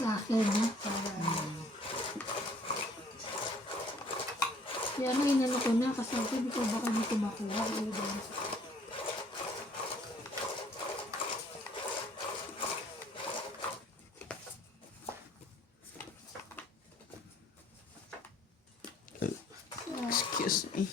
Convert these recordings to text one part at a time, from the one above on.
sa akin, ha? Para, kaya nga inano ko na, kasi hindi ko baka hindi ko makuha. Excuse me.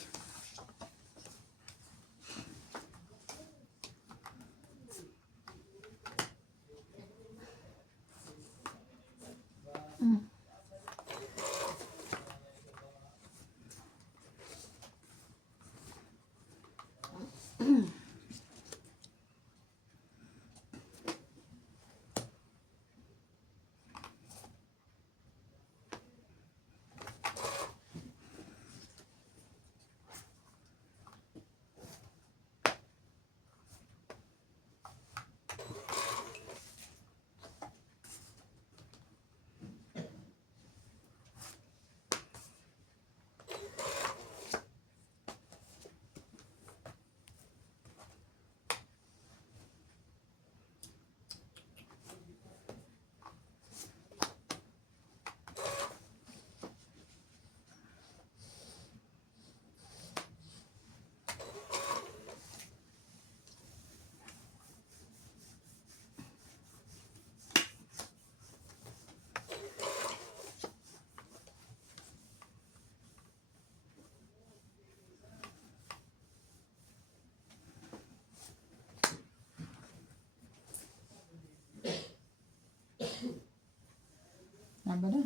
Naba na?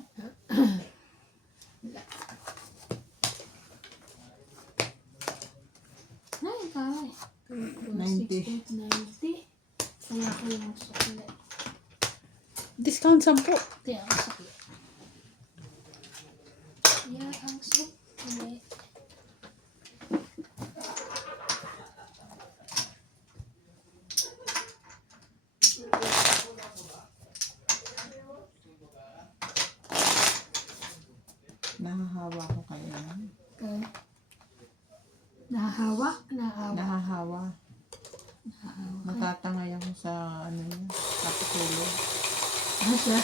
Ay, kaya. 90. 90. Kaya ko yung sukli. Discount 10. Kaya ang sukli. Kaya ang sukli. Nahahawa ko kaya. Okay. Nahahawa? Nahahawa. Nahahawa. Nahahawa. Matatangay ako sa ano yun. Kapitulog. Ano siya?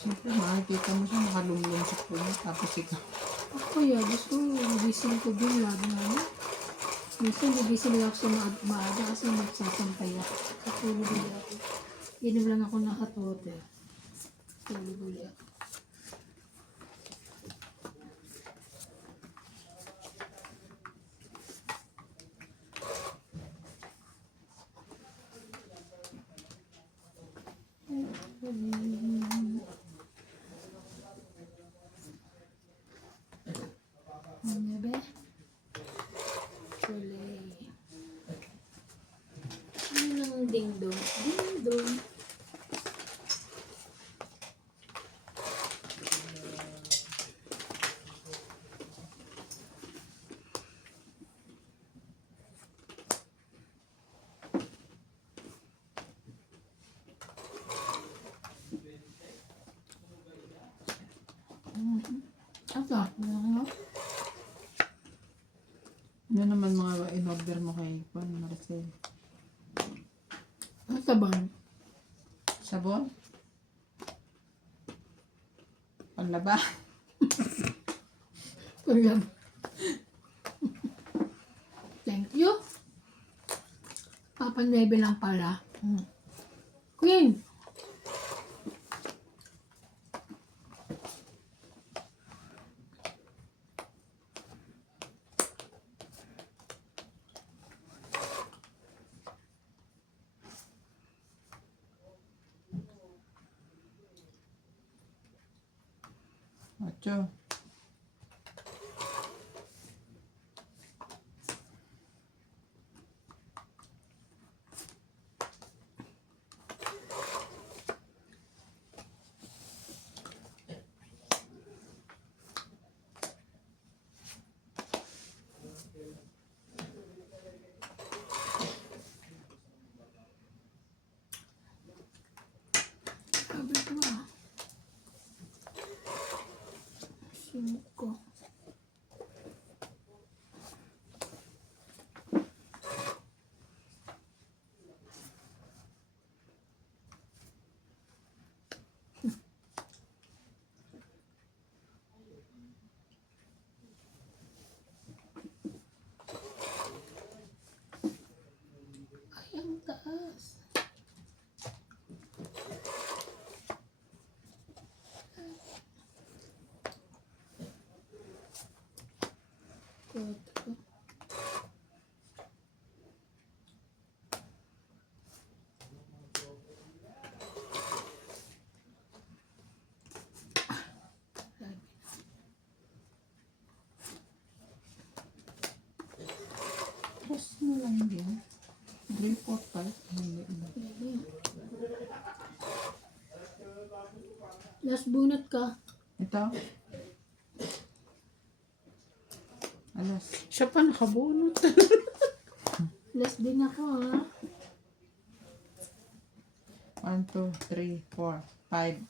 Siyempre, makikita mo siya nakalumlum sa puno. Tapos ikaw. Ako ya, gusto gising ko din lagi na. Minsan gigising lang ako sa maaga kasi magsasampay ako. Katulog ulit ako. Inom lang ako ng hot water. Tulog ulit ako. Ano ba? Kulay. Ano lang ding-dong? Ding-dong. Ito, ano? Ano naman mga in-order mo kay Juan Marcel? Ano sabon? Sabon? Panlaba? Ulam. Thank you. Papa 9 lang pala. Queen! Ocho. Sabi ko Ito. Tapos mo lang din. 3, 4, 5. Hindi. Last bunot ka. Ito. Alas. Siya pa nakabunot. Last din ako ha. 1, 2, 3, 4, 5.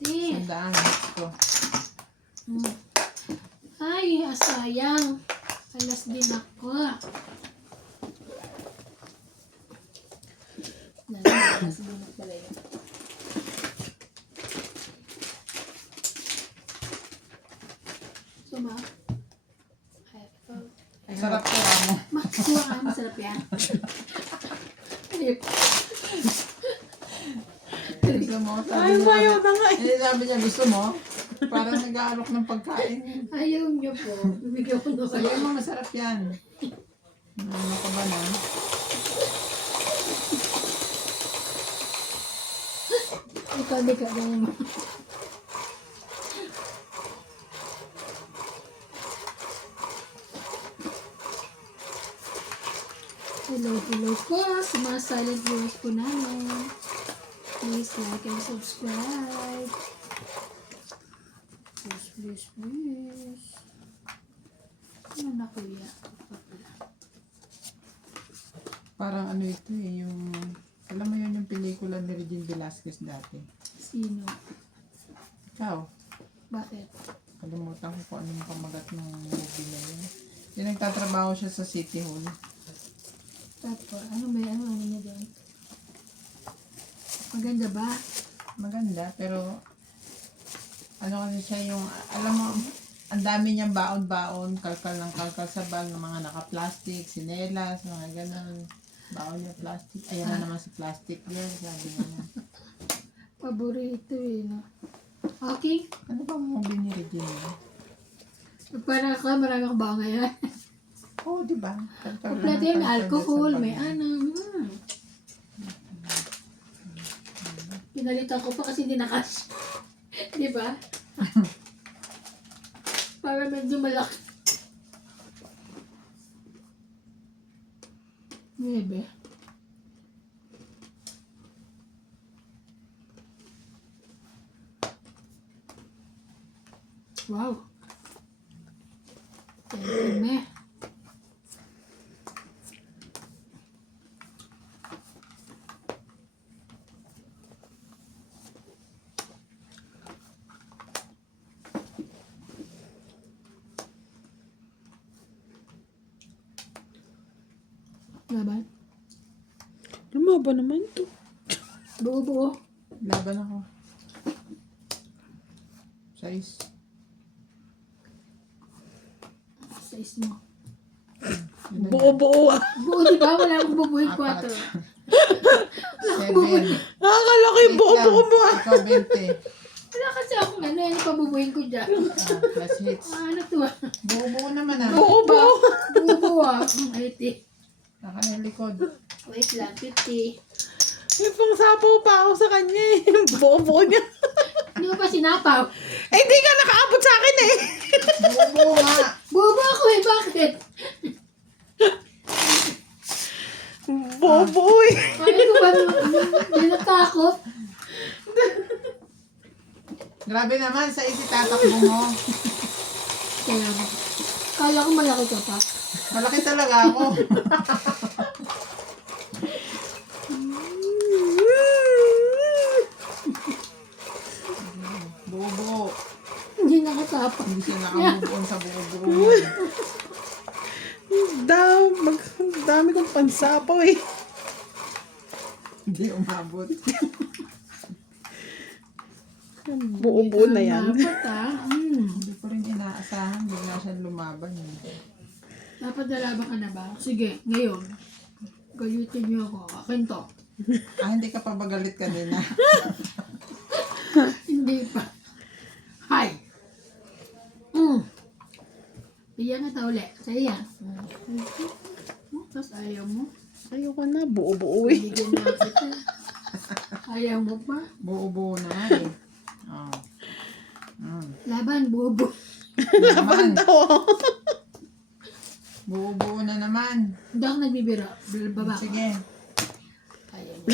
50. Sandaan. Let's go. Ay, sayang. Alas din ako. Alas din ako pala yun. Suma. Ay, Sarap ko mo. Kuha ka, masarap yan. Ayun. Gusto mo? Ay, mayo na nga eh. Sabi niya, gusto mo? Parang nag-aalok ng pagkain. Ayaw niyo po. Bibigyan ko na Sabi kayo. mo, masarap yan. Ano ka ba na? Ikaw, di ka ganyan mo. Hello po sa mga silent viewers po namin. Please like and subscribe. Please. Ano na kuya? Parang ano ito eh, yung... Alam mo yun yung pelikula ni Regine Velasquez dati. Sino? Ikaw, Bakit? kalimutan ko kung anong pamagat ng movie na yun. Yung nagtatrabaho siya sa City Hall. Tapos, ano niya doon? Maganda ba? Maganda, pero ano kasi siya yung, alam mo, ang dami niyang baon-baon, kalkal ng kalkal sa bag, ng mga naka-plastic, sinelas, mga ganun. Baon niya plastic. Ayan na naman si plastic girl, sabi niya. Paborito eh, no? Okay. Ano bang movie ni Regine? Para ka, marami akong baka ngayon. Oo, di ba? Kalkal Kompleto ng yun, kalkal alcohol, sa bag. may Pinalitan ko pa kasi hindi nakas. Di ba? Para medyo malaki. Maybe. Wow. Dami. Laban. Lumaba naman to. Buo-buo. Laban ako. Size. Size mo. Buo-buo ah. Buo, di ba? Wala akong bubuhin 4. 7. Nakakalaki yung buo-buo mo ah. Ikaw 20. Wala kasi akong ano pa bubuhin ko dyan. Plus hits. Ano to ah? Buo-buo naman ah. Buo-buo. Buo-buo ah. 80. Naka na likod. Wait lang, 50. May pangsapaw pa ako sa kanya eh. Buo-buo niya. Hindi mo pa sinapaw? Eh, hindi ka nakaabot sa akin eh. Buo-buo nga. Buo-buo ako eh, bakit? Buo-buo eh. Bakit ko ba hindi natakot? Grabe naman sa isi tatakbo mo. Kala ko malaki ka pa. Malaki talaga ako. Buo-buo. Hindi nakatapos. Hindi siya nakamubuon sa buo-buo. Dami kong pansapaw eh. Hindi umabot. Buo-buo na yan. Dapat ah. Hindi ko rin inaasahan. Bigla siya lumaban. Dapat nalaban ka na ba? Sige, ngayon. Galitin niyo ako. Akin to. Hindi ka pa magalit kanina. Hindi pa. Hi. Iya nga ta ulit. Saya. Tapos ayaw mo. Ayoko na, buo-buo eh. Bigyan na kita. Ayaw mo pa. Buo-buo na nga eh. Oh. Laban, bobo. Naman. Daw. Buo-buo na naman. Hindi ako nagbibira. Baba. Sige. Ayaw mo.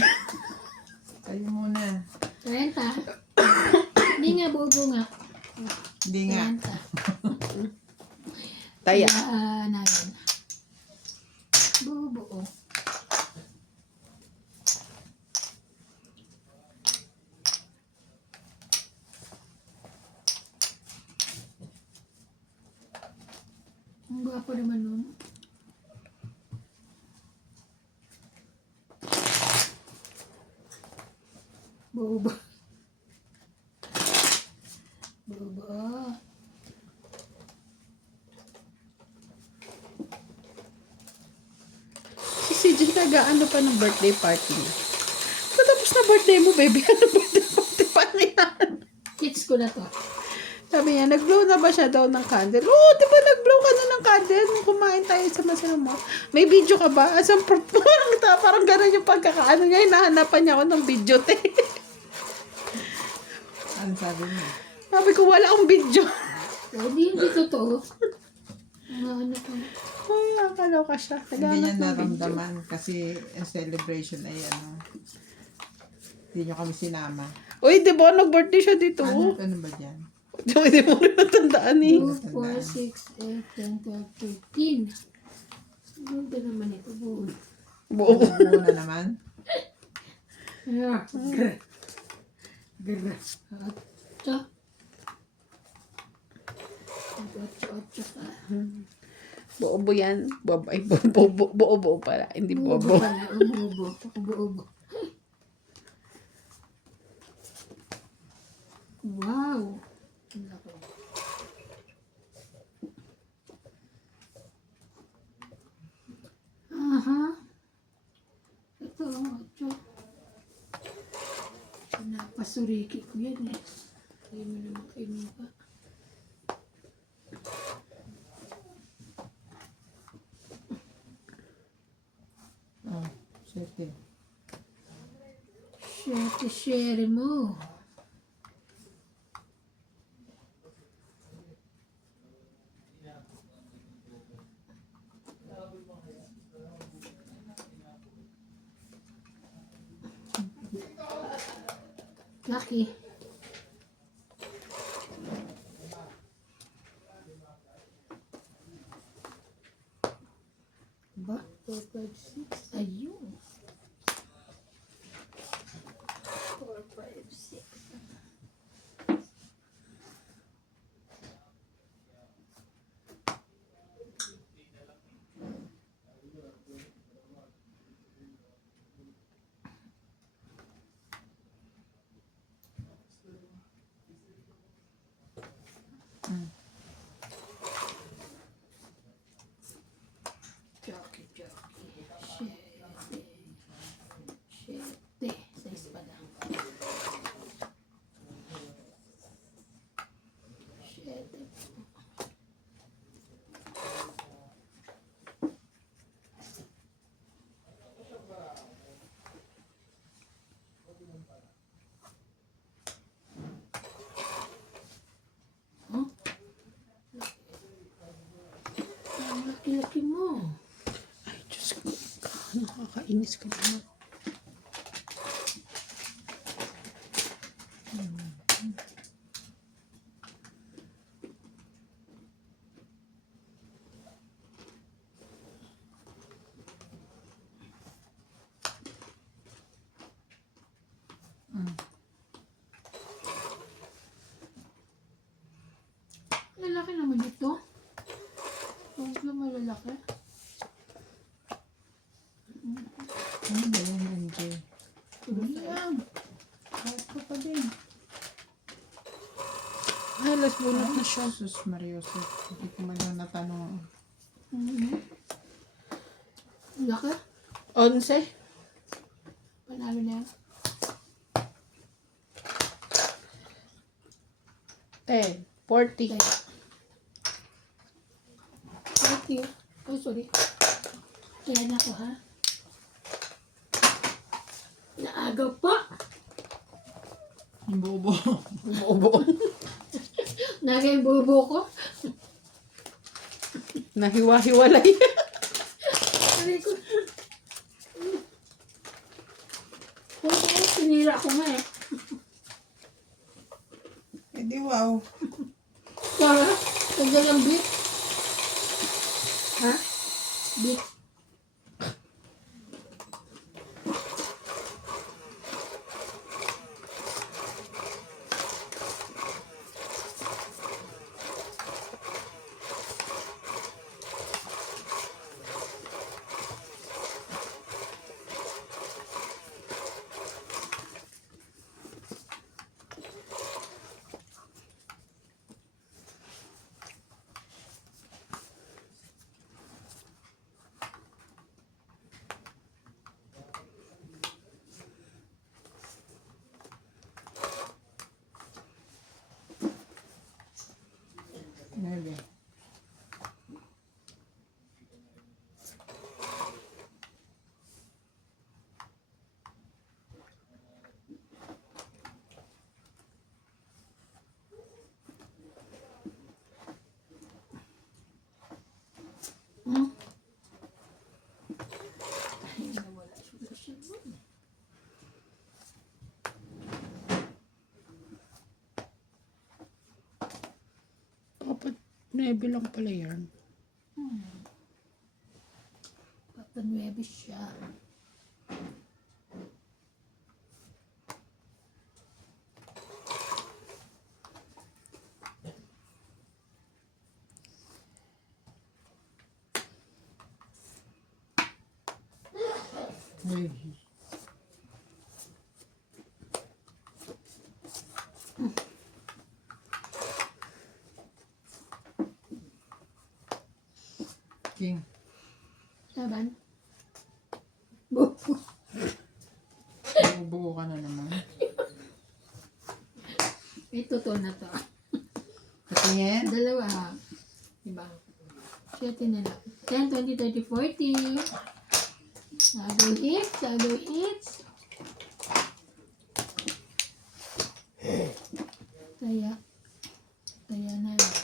Kayo muna. 30. Hindi nga, bobo nga. Hindi nga. 30. Taya. Na yun. Bobo. Oh. Ang gwapo naman nun. Bobo. Bobo. Si CJ nag-ano pa ng birthday party niya. Patapos na birthday mo, baby. Ano birthday party pa niya? Kids ko na to. Sabi niya, nag-blow na ba siya daw ng candle? Oo, di ba nag-blow ka na ng candle nung kumain tayo sa masarap mo? May video ka ba? Parang gano'n yung pagkakaano niya. Hinahanapan niya ako ng video, te. Ano sabi niya? Sabi ko, wala akong video. Hindi totoo. Ano ko. Ay, akaloka siya. Hindi niya Naghanap ng video. naramdaman kasi ang celebration ay ano. Hindi niyo kami sinama. Uy, di ba nag-birthday siya dito? Ano ba dyan? Hindi mo rin natandaan eh. 2, 4, 6, 8, 10, 12, 13. Ano ba naman ito? Buo. Buo. Buo na naman. Yeah. Grr. Ocho. Ocho pa. Buo yan. Ay, buo pala. Hindi bobo. pala. Ubo. Ubo. Wow. Ang laki. Aha. Ito, ocho. Napasuriki ko yan eh. Kaya mo naman kayo pa. Oh, sete. Share mo. Lucky. Ba? 4, 5, 6. Ayun. 4, 5, 6. Jockey. Siete. 6 pa lang. Siete. Huh? Ang laki-laki mo. Ay, Diyos ko. Nakakainis ka naman. Lalaki naman ito. Huwag na malalaki. Ano ba yan, MJ? Ayan. Kahit ko pa din. Ay, last bunot na siya. Jesus Mariosep. Hindi ko man lang natanong. Laki. 11. Panalo na yan. 10. 40. Kaya. Thank you. Oh, sorry. Kaya na ako, ha? Naagaw pa. Yung bubo. Bobo. Nagay yung bubo ko. Nahiwa-hiwalay. Sabi ko. Oo, sinira ko nga eh. Eh di wow. Para, tanggal ang beef. Ha? Beef. Maybe. Hmm? Ay, nawala siya. Dapat 9 lang pala yan. Papa 9 siya. Ay. King. Laban. Bubo. Bubuo ka na naman. Ito to na to. Katingin. Dalawa. Diba? 7 na lang. 10, 20, 30, 40. Shadow hits. Shadow hits. Kaya. Kaya na lang.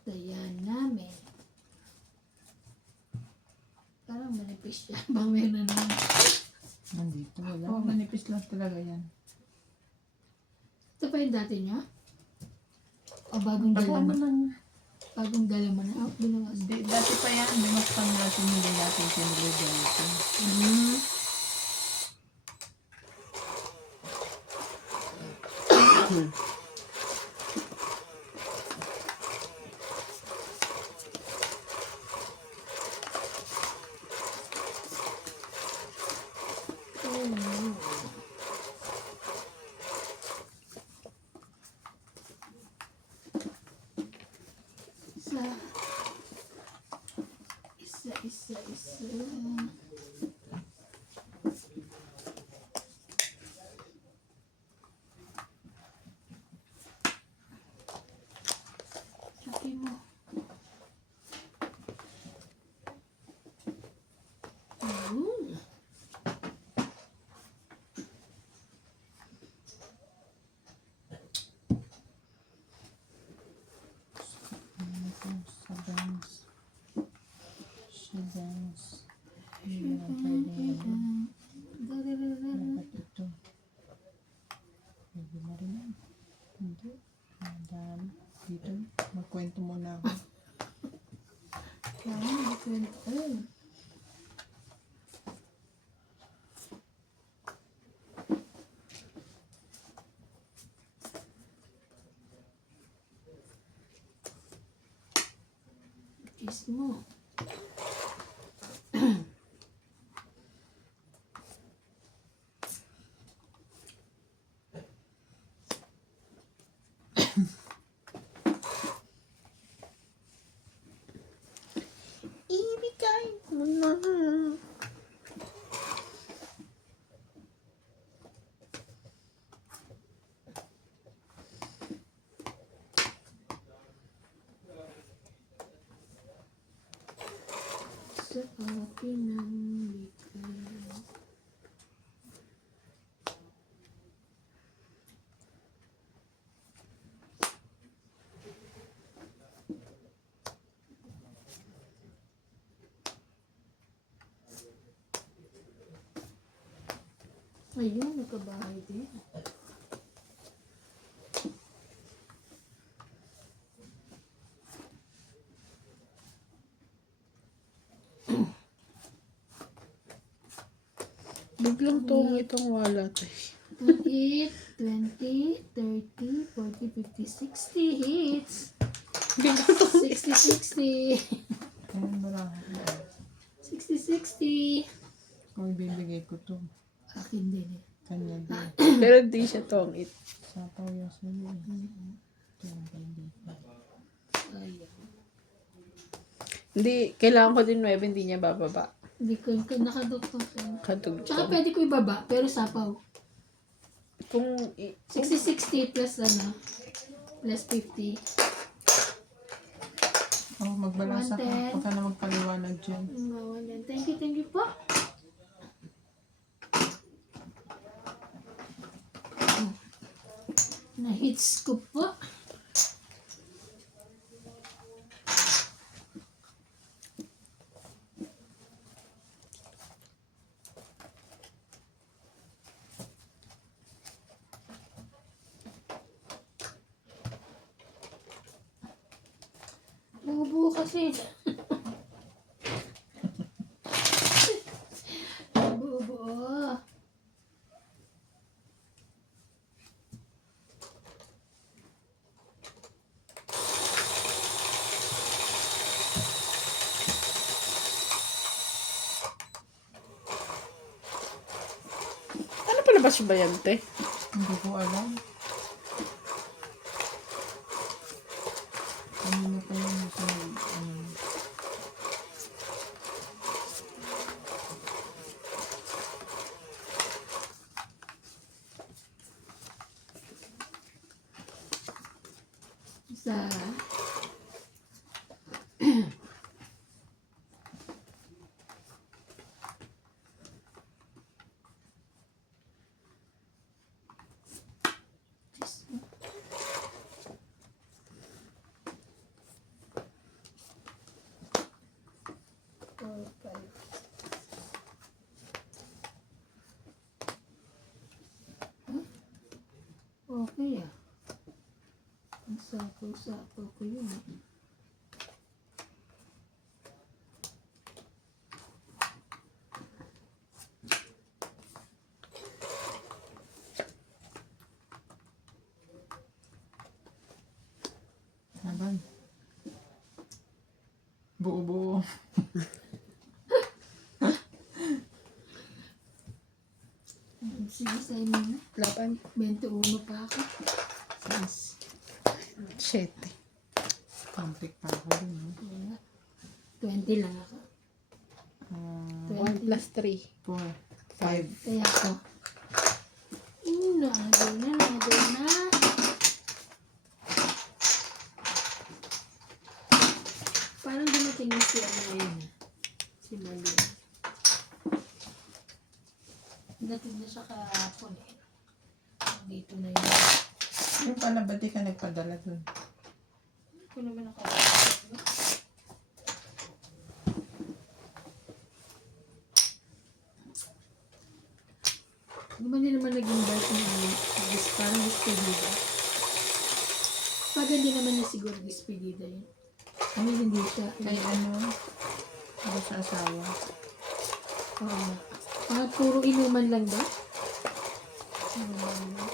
Kaya namin. Parang manipis siya. Bang meron na. Nandito. Wala. Oh, manipis lang talaga yan. Ito pa yung dati niya? O bagong dala Pagkuhan mo? mo lang. Bagong dala mo na? Oh, binawas. Dati pa yan. Binuksan natin hindi natin sinilagyan ito. Mm. Oh, no. Isa. Sabi mo. Mm. Sa dance. Sa dance. Hindi na pwede. Dapat ito. Pwede na rin yan. Hindi. Ang dami. Dito. Magkwento muna ako. Kaya nagkwento. Kiss mo. Ibigay mo na. sa akin ng likha. Ayun, nagkabahay din. Biglang tong itong wallet eh. 28, 20, 30, 40, 50, 60 hits. Biglang tong 60, 60. Ayun ba lang? 60, 60. Kung ibibigay ko to, Akin din eh. kanya din. Pero di siya tong it. Sapaw yung sa'yo eh. Ito yung hindi. Ayan. Hindi, kailangan ko din 9, hindi niya bababa. Hindi ko nakadoktor ko. Katog Tsaka pwede ko ibaba, pero sapaw. Kung 60, 60 plus plus 50. Oh, magbalasa ka. 110. Huwag ka na magpaliwanag dyan. Bawal yan. Thank you po. Na-hits ko po. Buo kasi. Buo. ano pala ba si Bayante? Hindi ko alam. Ano pa yun? Sa okay ah. Ang sapaw-sapaw ko yun eh. Laban. Buo-buo. Sige sa inyo na. Laban. 21 pa ako. Yes. 7. Pampik pa ako rin. Kaya 20 lang ako. 1 plus 3. 4, 5. Kaya ako. Nado na. Parang dumating na si ano ngayon. Si Mali. Dating na siya kahapon eh. Dito na yun. Yung pala, ba't di ka nagpadala dun? Ito naman ako. Di ba hindi naman nag-invite ng ano? Parang despedida. Pag hindi naman niya siguro despedida yun. Ano hindi siya. Kay ano? Ano sa asawa? Puro inuman lang ba? Inuman lang.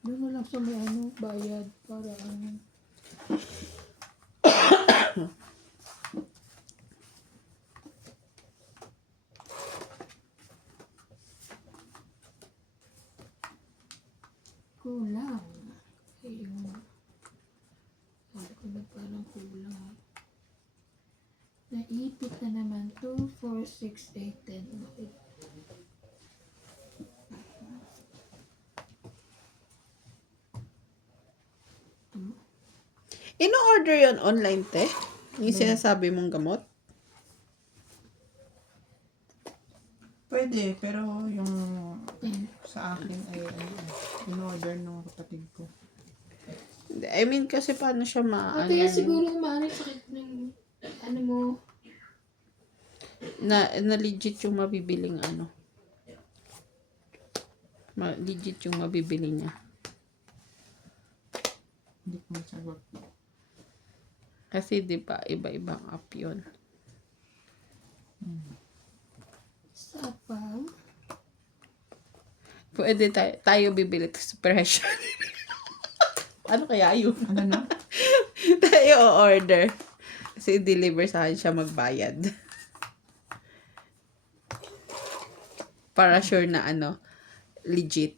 Doon na lang sa may ano, bayad para ano. Kulang. Ayun. Sabi ko na parang kulang. Naipit na naman. 2, 4, 6, 8, 10. Bakit? In-order yon online, te? Yung sinasabi mong gamot? Pwede, pero yung sa akin ay in-order ng kapatid ko. I mean, kasi paano siya Ate, siguro umaano yung sakit ng ano mo. na legit yung mabibiling ano. Legit yung mabibili niya. Hindi ko masagot. Kasi di ba iba-ibang app yun. Sapang. Pwede tayo bibili sa presyo. Ano kaya yun? Ano na? Tayo order. Kasi deliver sa akin siya magbayad. Para sure na ano, legit.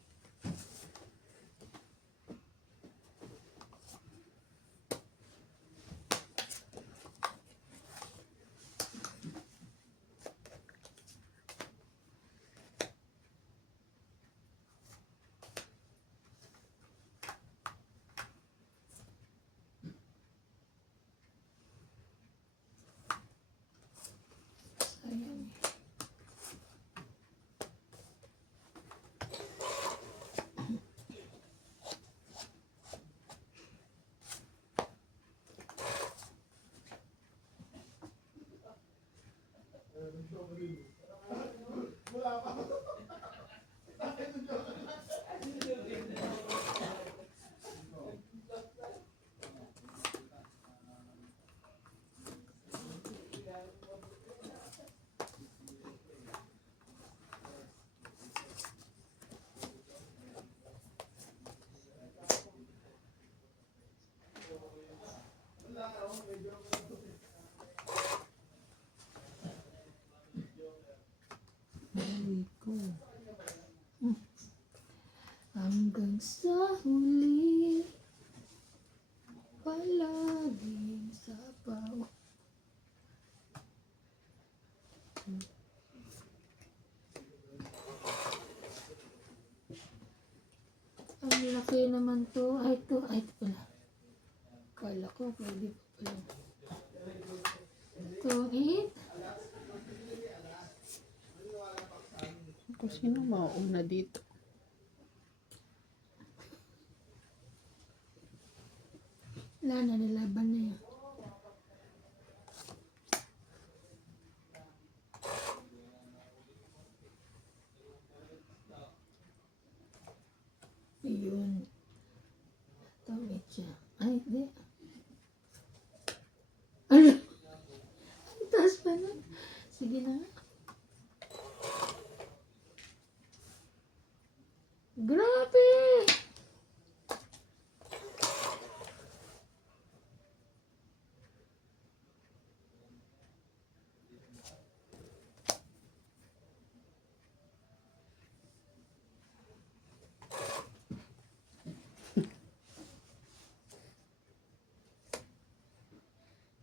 Ayan. Ay, ko. Hanggang sa huli, palaging sapaw. Ang laki naman to. Ay, ito pala. Kala ko, pwede pa pala. Ito, 8. Kung sino mauuna dito. Wala na, nilaban na yan. Yun. Ito, wait siya. Ay, hindi. Ano? Ang taas pa na. Sige na nga. Grabe!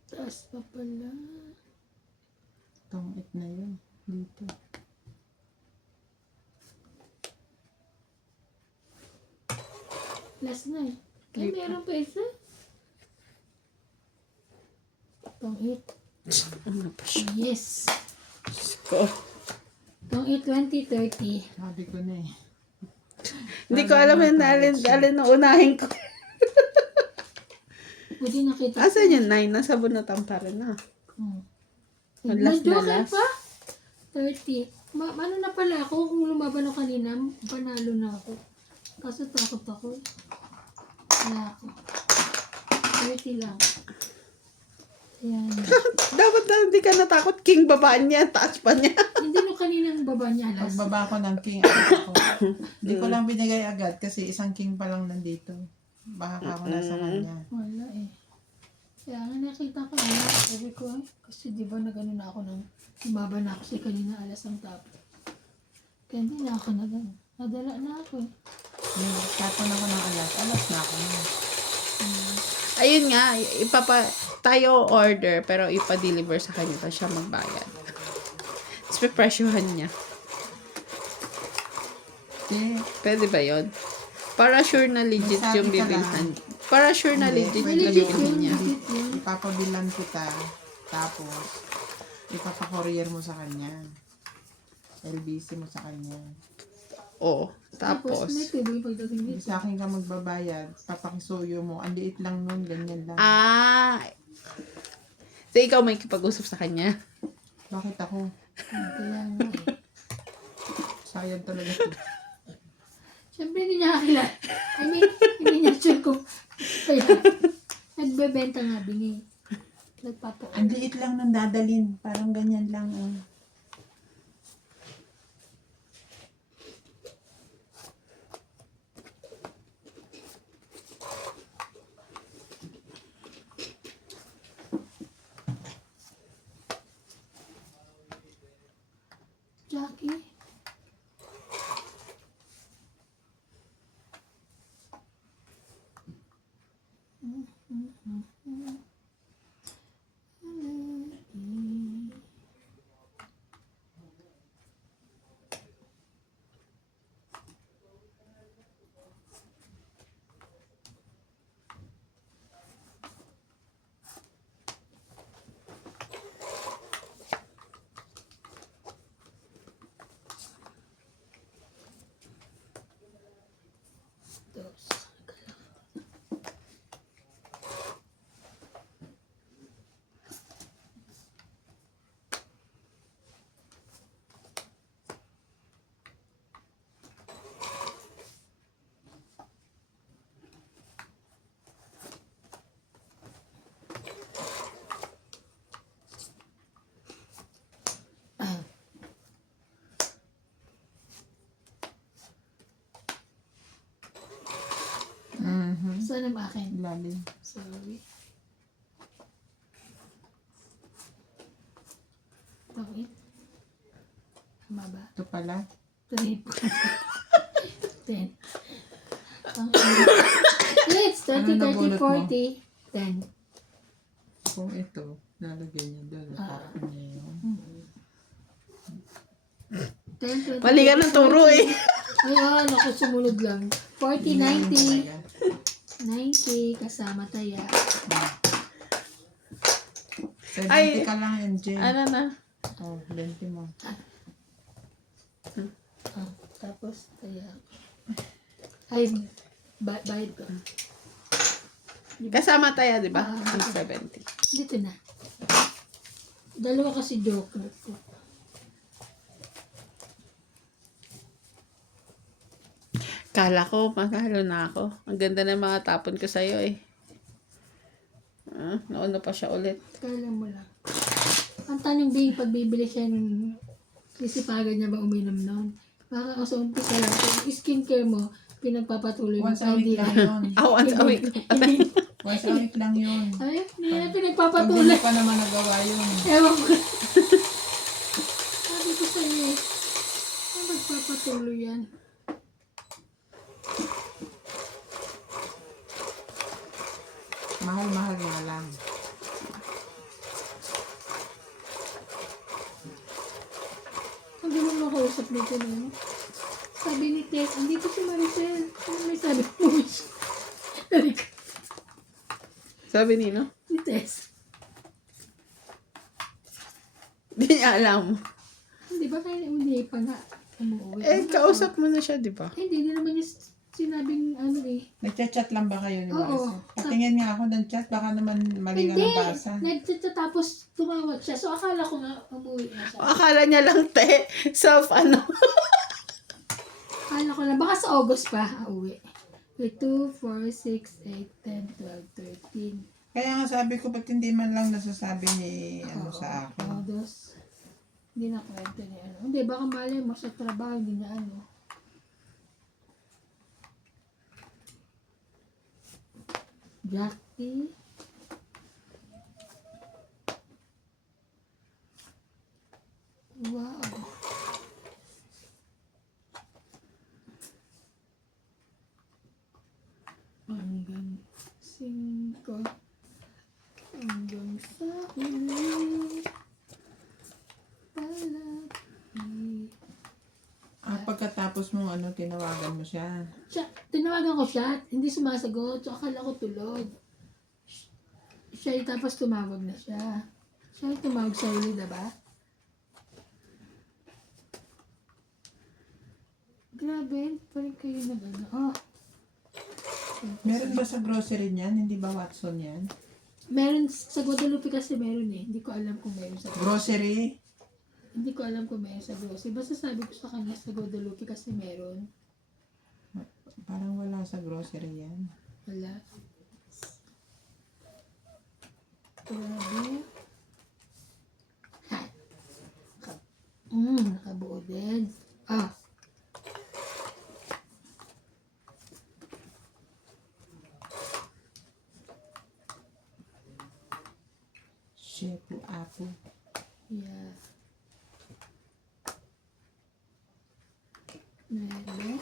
Taas pa pala. Tong it na yun. Dito. Last na eh. Ay, meron pa isa. Tong 8. Ano pa siya? Yes. Ko. Tong 8, 2030. Sabi ko na eh. Hindi ko alam yun, alin na unahin ko. Buti nakita. Asan yung 9? Nasa bunutan pa rin na. Hmm. Ang last na Nag-joker last. pa? 30. Ano na pala ako? Kung lumaban ako kanina, panalo na ako. Kaso takot ako. Wala ako. 30 lang. Ayan. Dapat na hindi ka natakot. King babaan niya. Taas pa niya. Hindi no kaninang baba niya alas. Pagbaba ko ng king, ako. Hindi ko lang binigay agad kasi isang king pa lang nandito. Baka ako nasa kanya. Wala eh. Kaya nga nakita ko na. Sabi ko eh. Kasi di ba nagano na ako ng lumaban na ako sa kanina alas ang tapo. Kaya hindi na ako nagano. Nadala na ako eh. Tapon ako ng alas. Alas na ako. Ayun nga. Tayo order pero ipa-deliver sa kanya. Tapos siya magbayad. Tapos pipresyohan niya. Eh, Pwede ba yun? Para sure na legit May sabi yung ka bibilhan. Para sure na Hindi, legit pwede na Legit bilhin yun, niya. legit yun. Ipapabilan kita, tapos ipapa-courier mo sa kanya. LBC mo sa kanya. Oo. Tapos, may Tapos, tuloy pagdating Hindi dito. sa akin ka magbabayad, papakisuyo mo. Ang liit lang nun, ganyan lang. so ikaw may kipag-usap sa kanya. Bakit ako? Kaya nga eh. Sayang talaga to. Siyempre hindi niya kakilala. I mean, hindi niya sure kung kaya nagbebenta nga bingi. Nagpapo. Ang liit lang nung dadalin. Parang ganyan lang. Oh. Jackie. Dos. Saan ang akin? Lalim. Sorry. Bakit? Tama ba? Ito pala. 3. 10. It's 30, Ano 30, nabunot mo? 40, 10. Kung ito, lalagyan niya doon. Parang niya yun. 10, 20, Mali ka ng turo eh. Ayan, ako sumunod lang. 40, 90. Ayan. 90 kasama taya. 70 Ay, ka lang, MJ. Ano na? Oh, 20 mo. Tapos taya. Ay, bayad ko. Kasama tayo, di ba? Ah, Ang 70. Dito na. Dalawa kasi joker ko. Kala ko, manalo na ako. Ang ganda ng mga tapon ko sa'yo eh. Nauna pa siya ulit. Kala mo lang. Ang tanong din, pag bibili siya ng sisipagan niya ba uminom noon? Baka sa umpisa lang, kung skincare mo, pinagpapatuloy mo Once a week lang yun. Once a week. Once a week lang yun. Ay, hindi na Pag pinagpapatuloy. hindi pa naman nagawa yun. Ewan ko. Sabi ko sa iyo, ay magpapatuloy yan. Mahal-mahal nga lang. Hindi mo makausap dito na yun. Sabi ni Tess, andito si Maricel. Ano may sabi mo? Sabi ko, Sabi nino? ni Tess. Di niya alam. Hindi ba kaya hindi pa nga umuwi? Kausap mo na siya, di ba? Hindi naman niya sinabing ano eh. Nagchat-chat lang ba kayo ni Oo. Marisa? Patingin nga ako ng chat, baka naman mali nga Hindi. nabasa. Nag-chat siya tapos tumawag siya. So akala ko nga umuwi na siya. Akala niya lang Akala ko lang, baka sa August pa uwi. Wait, 2, 4, 6, 8, 10, 12, 13. Kaya nga sabi ko, ba't hindi man lang nasasabi ni ano sa akin? August. Hindi na kwento niya ano. Hindi, baka mali mo sa trabaho, hindi na ano. Jackie. Wow. Hanggang 5. Hanggang sa huli. Palagi. Pagkatapos mo ano, tinawagan mo siya. Siya, Tinawagan ko siya, hindi sumasagot. So, akala ko tulog. Siya, tapos tumawag na siya. Siya yung tumawag sa uli, diba? Grabe, parang kayo na gano'n. Oh. Meron ba sa grocery niyan? Hindi ba Watson yan? Meron, sa Guadalupe kasi meron eh. Hindi ko alam kung meron sa Grocery? Hindi ko alam kung meron sa grocery. Basta sabi ko sa kanya sa Guadalupe kasi meron. Parang wala sa grocery yan. Wala. Grabe. Ha. Nakabuo din. Ah. Shepu Apo. Yeah. Meron.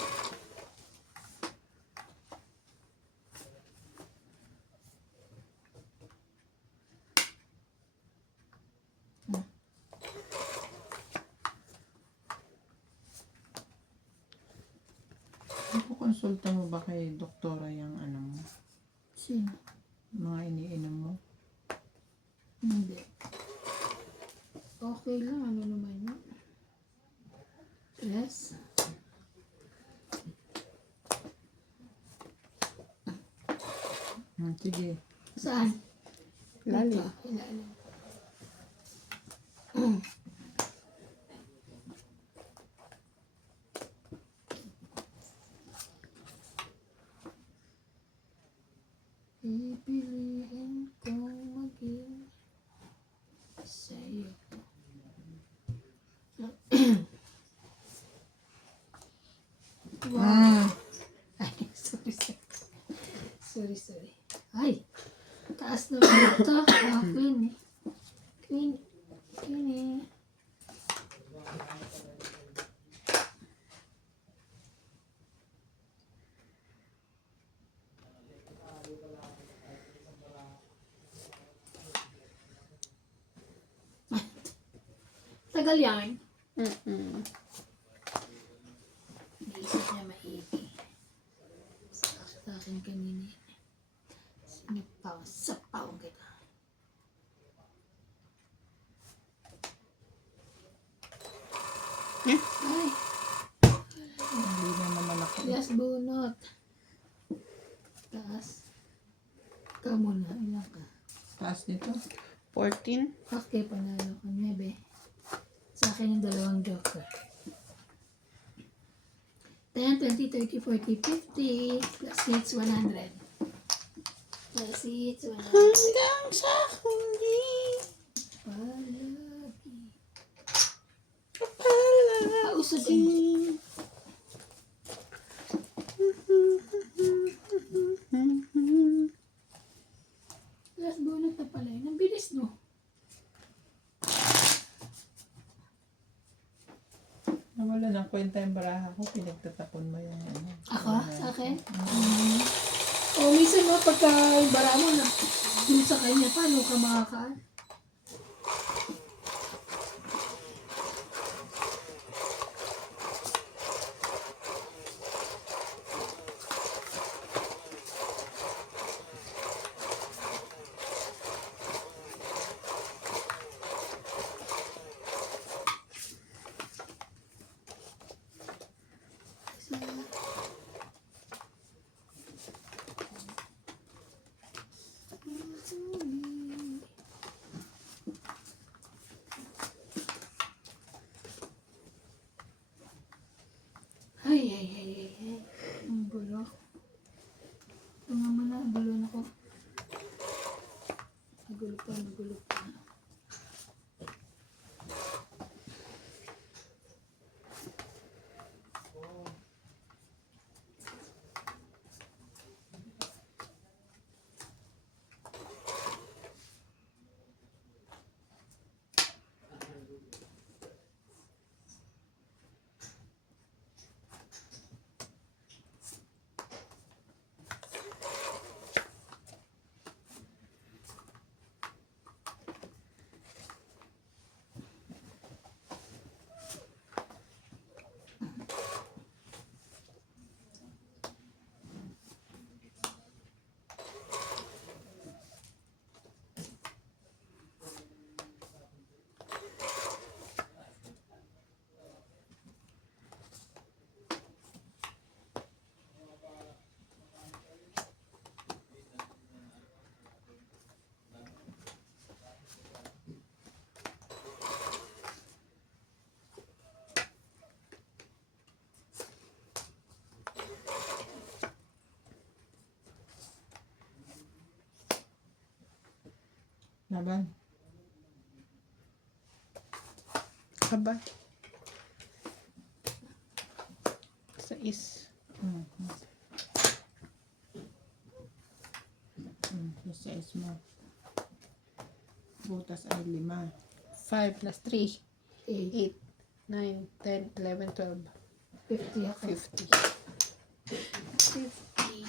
Konsulta mo ba kay doktora yung ano mo? Sino? Mga iniinom mo? Hindi. Okay lang. Ano naman yun? Yes. Sige. Saan? Lalim. Ito, ilalim. Pipiliin kong maging sa'yo. Wow. Ay, sorry. Sorry. Ay, taas na ba ito? Ah, Queen eh. Queen eh. Tagal yan. Naisip niya maigi. Sa akin kanina. Sapaw kita. Ay, Hindi na naman ako. yes, bunot. Taas. Ikaw muna, ilang ka? Taas nito. 14. Okay, panalo ko. 9. Sa akin yung dalawang joker. 10, 20, 30, 40, 50. Plus hits 100. Plus hits 100. Hanggang sa huli. Palagi. Palagi. Pausog ang last bonus na pala yun. Ang bilis, no? Nawala ng kwenta yung baraha ko. Pinagtatapon mo yung ano. Ako? Sa akin? O, minsan mo, pagka yung bara mo na dun sa kanya, paano ka makakaan? Ay. Ang gulo. Ito nga muna, gulo na ko. Nagulo pa. Laban. Kabay. 6. Yung size mo. Butas ay 5. 5 plus 3. 8. 8, 9, 10, 11, 12, 50 ako. 50.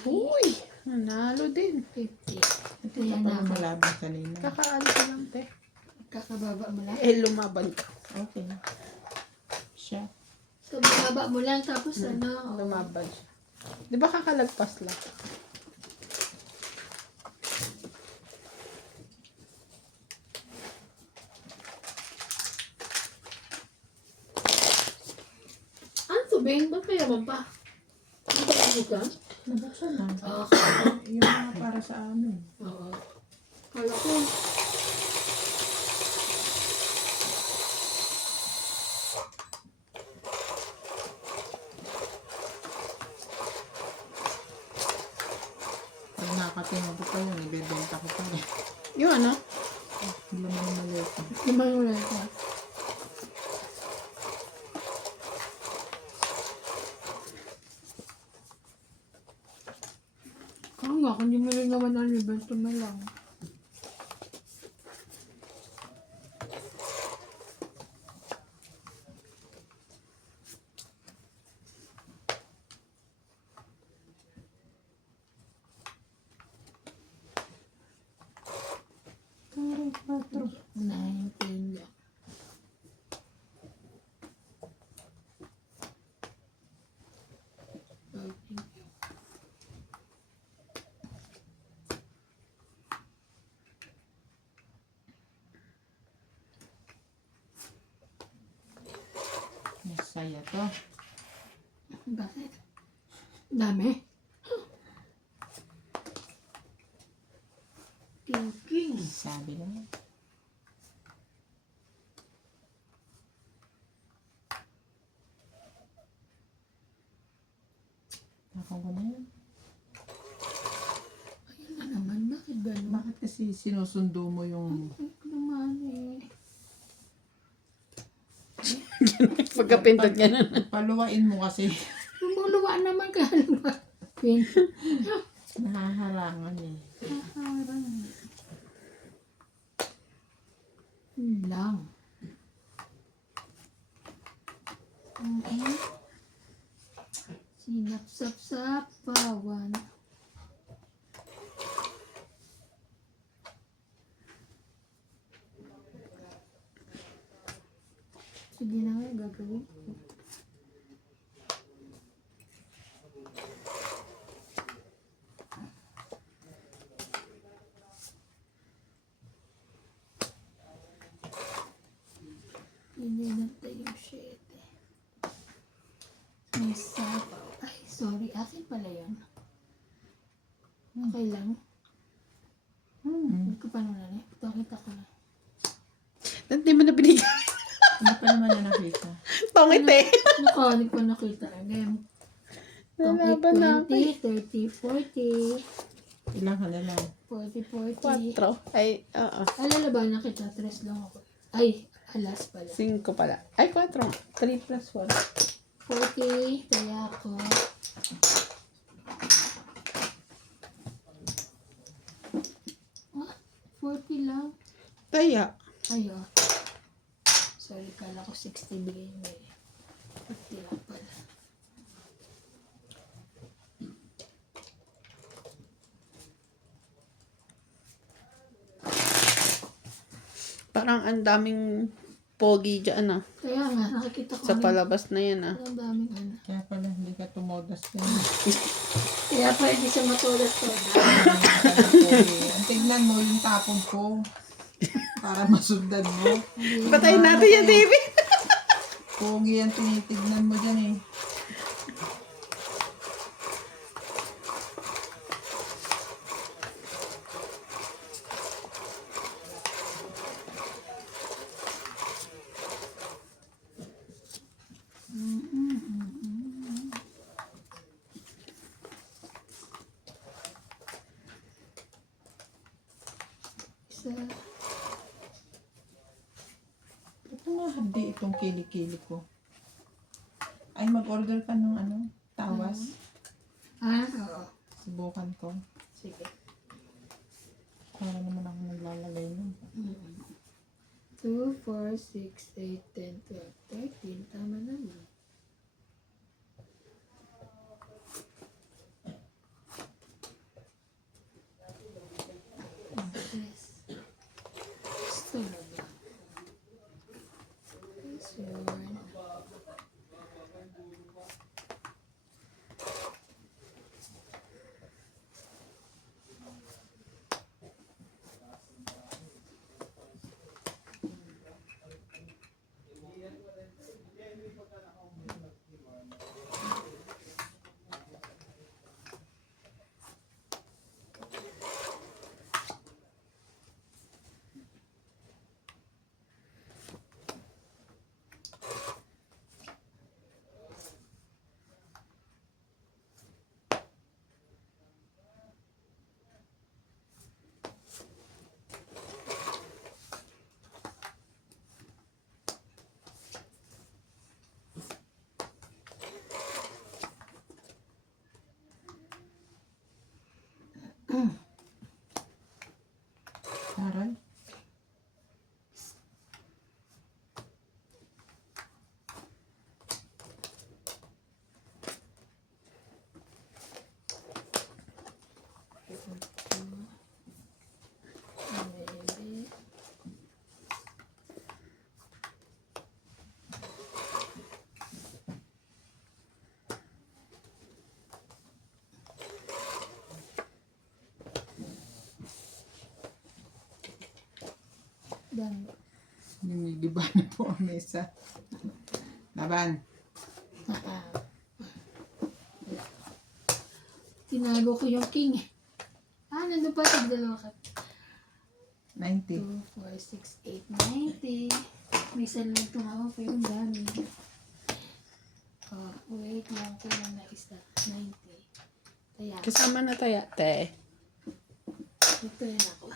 Uy! Nanalo din. 50. Ito Ayan pa na pala ako. malaban kanina. Kakaano ka lang, te. Kakababa mo lang. Lumaban ka. Okay. Siya. Kakababa mo lang tapos ano. Lumaban siya. Di ba kakalagpas lang? Ano to, Ben? Ba't kaya naman pa? Ano ba ano ka? Nabuksan na. Ah, Yung mga para sa amin. oo. Kala ko. Pag nakatingin ko pa yun, ibebenta ko pa rin. Yung ano? Hindi naman maliit. Lima yung wala ka. Oo nga, kung di mo rin naman ang libento na lang. Taray, 4. 9, 10 lang. Masaya to. Bakit? Dami. King. Sabi lang. Ako ko na yan. Ayan na naman, bakit gano'n? Bakit kasi sinusundo mo yung... Ay, naman eh. Pagkapindot ganun. Paluwain mo kasi. Lumuluwa naman ka. Pin. Nahaharangan eh. Harang. Yun lang. Okay. Sinapsap-sapawan. Sige na nga, gagawin ko. Ininantay yung shit eh. May sabaw. Ay, sorry. Akin pala yun. Okay lang. Hindi ko pa naman eh. Pakita ko na. Hindi mo na binigay. Ano pa naman na nakita? Tongit eh. Hindi ko nakita. Again. Nalaban na ako. 20, 30, 40. Ilang ka na lang? 40, 40. 4. Ay, oo. Alalaban na kita. 3 lang ako. Ay, alas pala. 5 pala. Ay, 4. 3 plus 1. 40. Kaya ako. Ah, 40 lang. Kaya. Ay, oh. Sorry, kala ko 60 bigay mo eh. 50 lang pala. Parang ang daming pogi dyan ah. Kaya nga, nakikita ko Sa rin. palabas na yan ah. Ang daming ano. Kaya pala hindi ka tumodas ka. Kaya pa hindi siya matulas ko. Ang tignan mo yung tapon ko. Para masundan mo. Patayin natin yan, David. Pogi ang tinitignan mo dyan eh. Isa. hapdi itong kilikili ko. Ay, mag-order ka ng ano, tawas. Oo. Subukan ko. Sige. Para naman ako naglalagay nun. 2, 4, 6, 8, 10, 12, 13. Tama naman. Yes. Gusto na ba? This one. Aray. Maybe. Dami. Ninigiba na po ang mesa. Laban. Tinago ko yung king. Nandun pa sa dalawa ka. 90. 2, 4, 6, 8, 90. May isa lang itong ako pero ang dami. Wait lang ko lang na isa. 90. Kaya, Kasama na tayo, te. ito yan ako.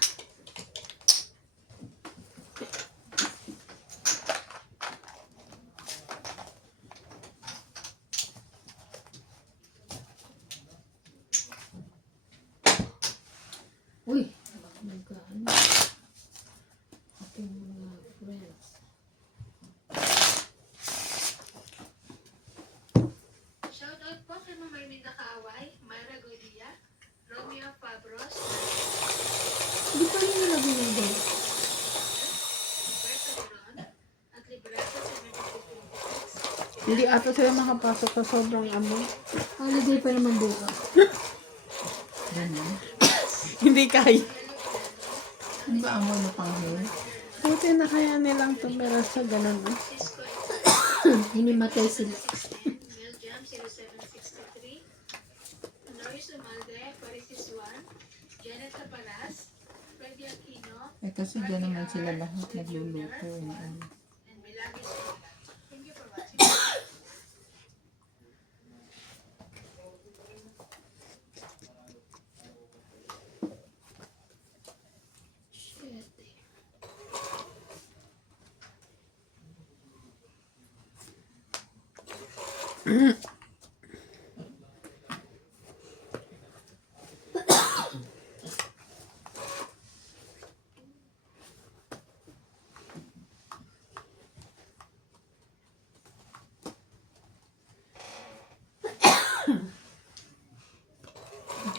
Uy! Magkaano? Ating mga friends. Shoutout po kay Ma'am Arminda Kaaway, Myra Godia, Romeo Fabros, Hindi pa rin nila binigay. Berta Duron, at Liberato 7226. Hindi ata sila makapasok sa sobrang amoy. Holiday pa naman bukas. Ganyan. Hindi kaya. Ano ba ang wala pang hair? Buti na kaya nilang tumira sa ganun. Cisco Ito, Hinimatay sila. Mel Jam 0763, Norris Umalde, Parisis 1, Janet Caparas, Freddy Aquino, Eh kasi dyan naman sila lahat nagluluto. and Milagros Villa. Thank you for watching. Shit.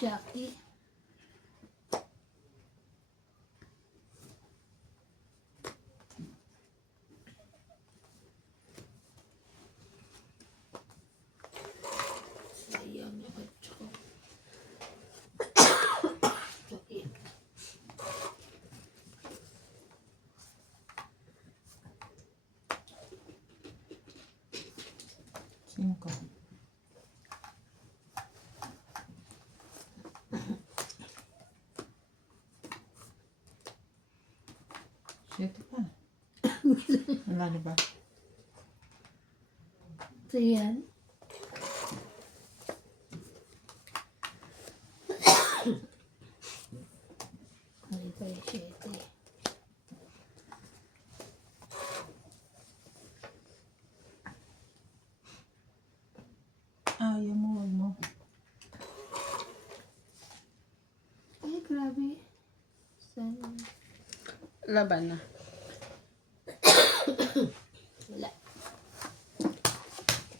Jackie. Sayang yung kachok. Jackie. Cinco. Shit pa. Wala na ba? So yan. Ano pa yung shit eh. Laban na. Wala.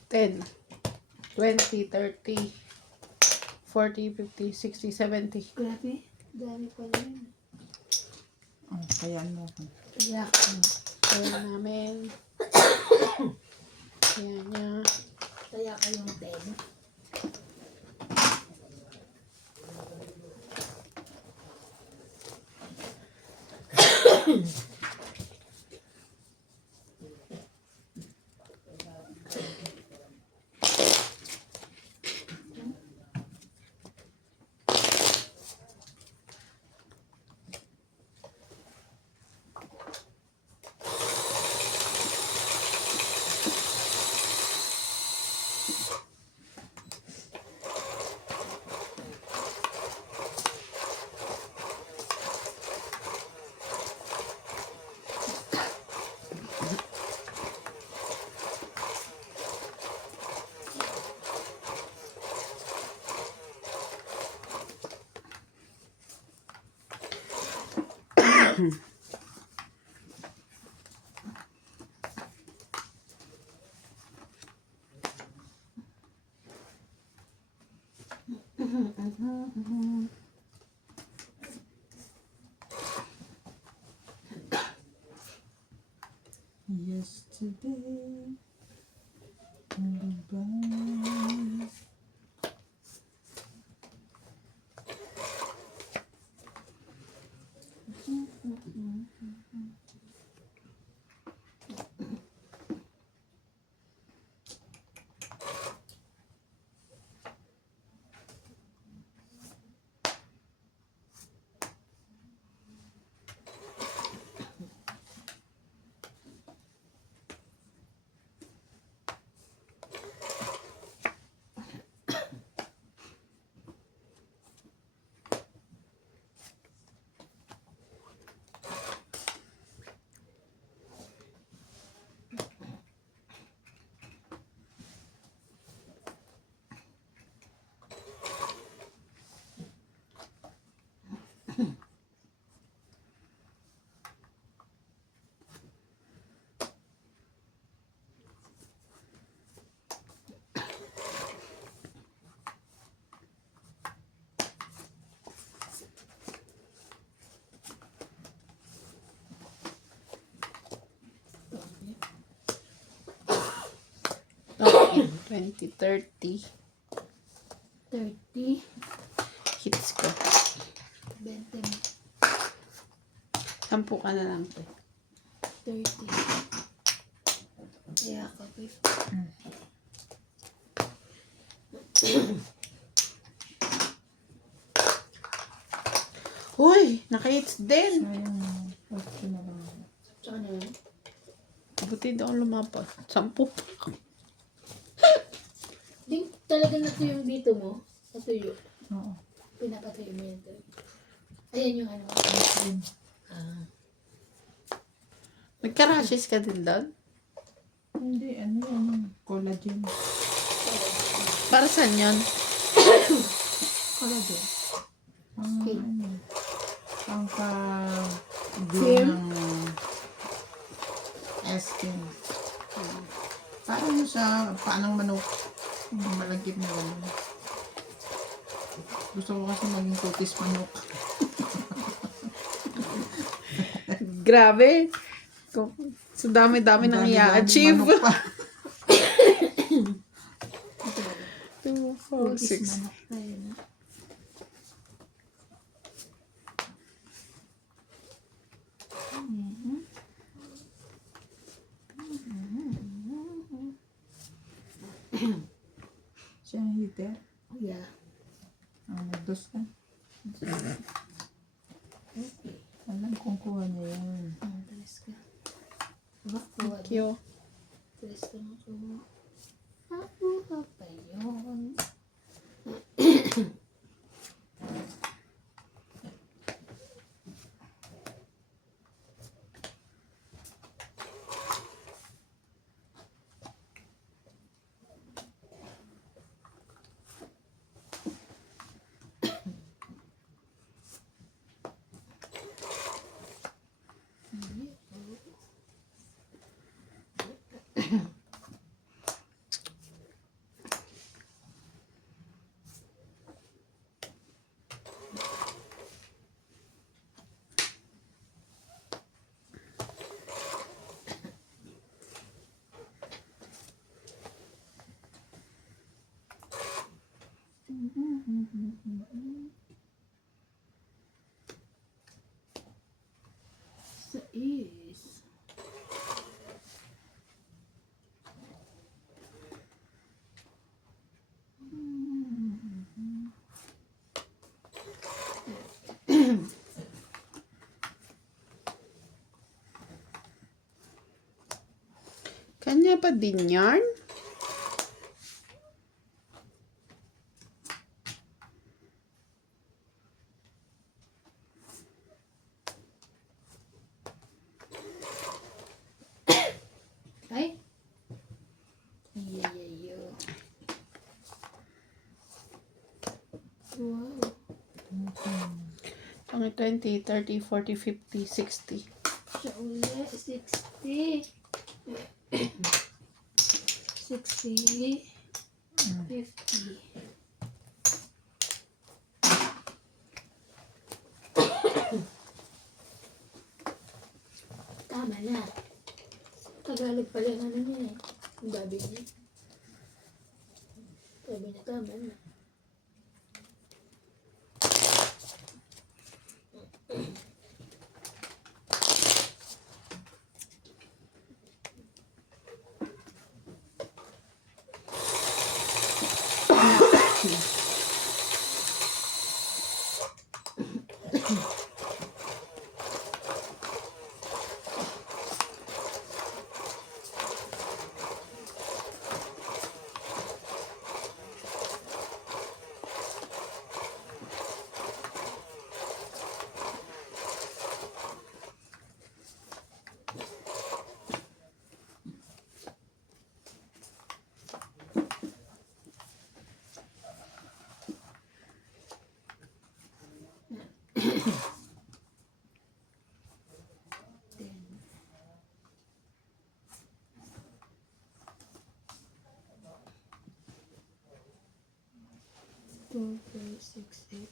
10, 20, 30, 40, 50, 60, 70. Grabe. Dami pala yun. Oh, kaya mo ako. Kaya, Kaya namin. Kaya niya. kaya kayong 10. Yesterday, goodbye. Okay. 20, 30. 30. Hits ko. 20. 10 ka na lang. 30. Kaya ka 50. Uy! Naka-hits din. Sayang na. Okay na lang. Tsaka na lang. Buti daw lumapas. 10 pa. Di talaga natuyo yung dito mo. Natuyo. Oo. Pinapatuyo mo yan. Ayan yung ano. Ah. Nagka-rashes ka din doon? Hindi, ano yan? Collagen. Para saan yun? Collagen. Ano? Pangka... Film? ng... skin. Parang sa paanang manok. Malagkit na gano'n. Gusto ko kasi maging kutis manok. Grabe. So dami-dami nang i-achieve. Manok pa. 2, 4, 6. Manok tayo na. Siya ang heater. Yeah. Nagdos ka. Okay. Alam kong kuha niya yan. Talis ka. Kuha Thank you. Talis ka na kuha. Nakuha pa yun. Sais. Kanya pa din yarn? Ay. Yayayo. Wow. Ang 20, 30, 40, 50, 60. Siya uli. 60. 60. 50. Tama na. Tagalog pala yung ano niya eh. Ang babi niya. Sabi na tama na. Two, 4, 6, 8.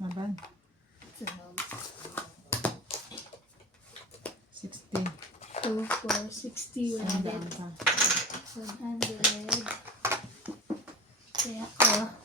Laban. So, 60. 2, 4, 60, Sandaan 100. pa. 100. Kaya ako,